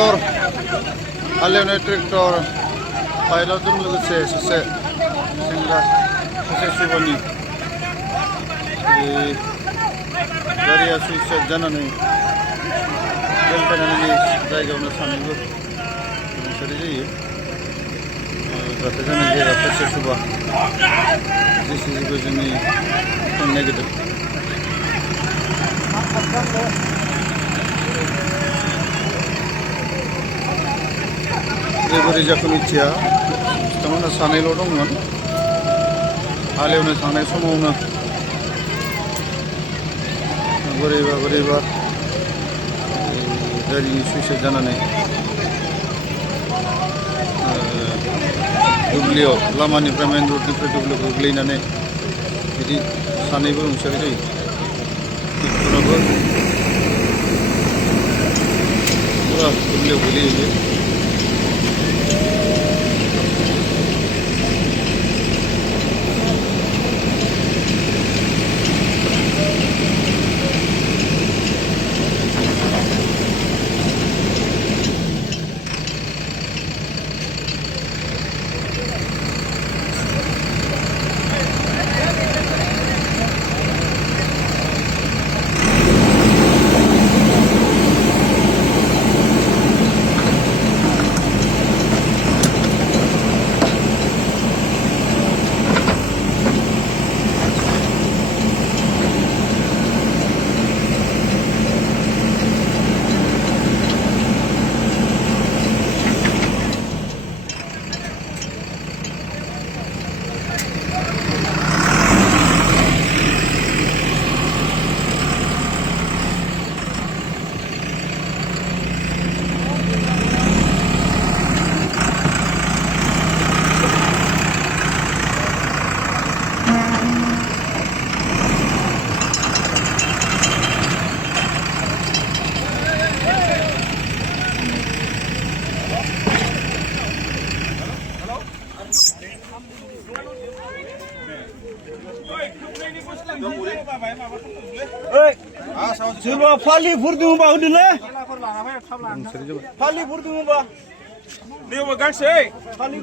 Tractor हालेवनाय tractor पाइलटजों लोगोसे सासे सेंग्रा सासे सुबुंनि गारिया सुइसाइड जानानै बेलफायनानै जायगायावनो सानैबो रुंसारि जायो। जाथाय जानाय जायगा सासे सुबा जेसिबिखौ जोंनि थांनो नागिरदों। बोरै जाखो मिथिया, बिथांमोना सानैल' दंमोन। हालेवनो थांनाय समावनो बोरैबा गारिनि सुइसाइड जानानै दुब्लियाव लामानिफ्राय मेन रडनिफ्राय दुब्लियाव गोग्लैनानै बिदि सानैबो रुंसारि जायो। ट्रेक्टराबो फुरा दुब्लियाव गोलैहैयो। सोरबा फालिफोर दङबा होदोलै फालिफोर दङबा गांसे फालि